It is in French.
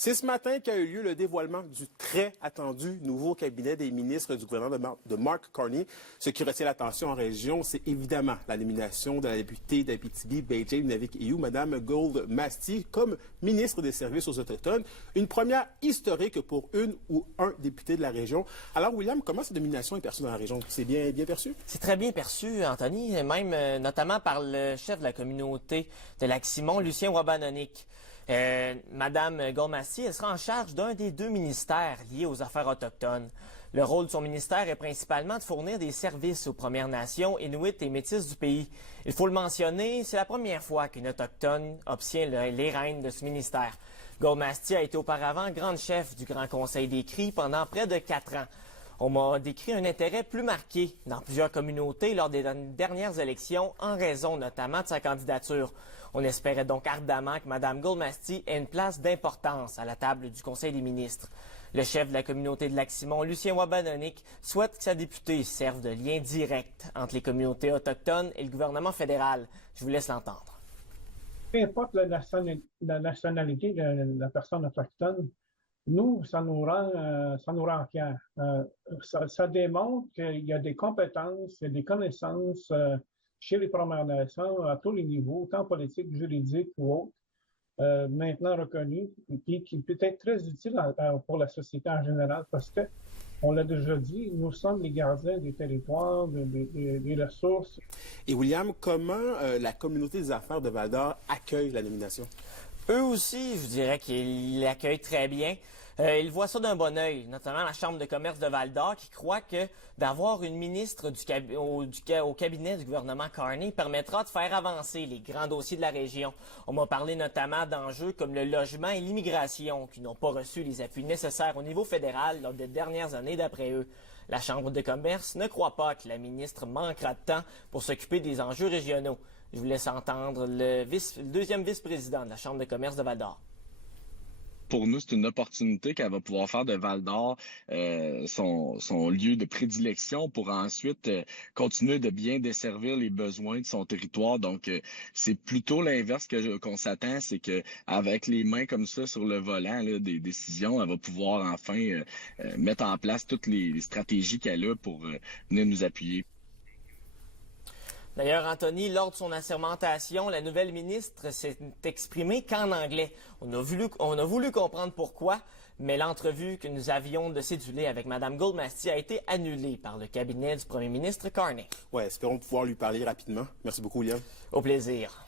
C'est ce matin qu'a eu lieu le dévoilement du très attendu nouveau cabinet des ministres du gouvernement de Mark Carney. Ce qui retient l'attention en région, c'est évidemment la nomination de la députée d'Abitibi-Baie-James-Nunavik-Eeyou, Mme Gold Masti, comme ministre des Services aux Autochtones. Une première historique pour une ou un député de la région. Alors, William, comment cette nomination est perçue dans la région? C'est bien perçu? C'est très bien perçu, Anthony, et même notamment par le chef de la communauté de Lac-Simon, Lucien Wabanonik. Madame Gold Masti, elle sera en charge d'un des deux ministères liés aux affaires autochtones. Le rôle de son ministère est principalement de fournir des services aux Premières Nations, Inuits et Métis du pays. Il faut le mentionner, c'est la première fois qu'une Autochtone obtient les rênes de ce ministère. Gold Masti a été auparavant grande chef du Grand Conseil des Cris pendant près de 4 ans. On m'a décrit un intérêt plus marqué dans plusieurs communautés lors des dernières élections, en raison notamment de sa candidature. On espérait donc ardemment que Mme Gold Masti ait une place d'importance à la table du Conseil des ministres. Le chef de la communauté de Lac-Simon, Lucien Wabanonik, souhaite que sa députée serve de lien direct entre les communautés autochtones et le gouvernement fédéral. Je vous laisse l'entendre. Peu importe la nationalité de la personne autochtone, nous, ça nous rend fiers. Ça démontre qu'il y a des compétences et des connaissances chez les Premières Nations à tous les niveaux, tant politique, juridique ou autre, maintenant reconnus, et qui peut être très utile pour la société en général, parce que, on l'a déjà dit, nous sommes les gardiens des territoires, des ressources. Et William, comment la communauté des affaires de Val-d'Or accueille la nomination? Eux aussi, je dirais qu'ils l'accueillent très bien. Ils voient ça d'un bon œil, notamment la Chambre de commerce de Val-d'Or, qui croit que d'avoir une ministre au cabinet du gouvernement Carney permettra de faire avancer les grands dossiers de la région. On m'a parlé notamment d'enjeux comme le logement et l'immigration, qui n'ont pas reçu les appuis nécessaires au niveau fédéral lors des dernières années d'après eux. La Chambre de commerce ne croit pas que la ministre manquera de temps pour s'occuper des enjeux régionaux. Je vous laisse entendre le deuxième vice-président de la Chambre de commerce de Val-d'Or. Pour nous, c'est une opportunité qu'elle va pouvoir faire de Val-d'Or son lieu de prédilection pour ensuite continuer de bien desservir les besoins de son territoire. Donc, c'est plutôt l'inverse qu'on s'attend, c'est qu'avec les mains comme ça sur le volant là, des décisions, elle va pouvoir enfin mettre en place toutes les stratégies qu'elle a pour venir nous appuyer. D'ailleurs, Anthony, lors de son assermentation, la nouvelle ministre s'est exprimée qu'en anglais. On a voulu comprendre pourquoi, mais l'entrevue que nous avions de céduler avec Mme Gold Masti a été annulée par le cabinet du premier ministre Carney. Ouais, espérons pouvoir lui parler rapidement. Merci beaucoup, William. Au plaisir.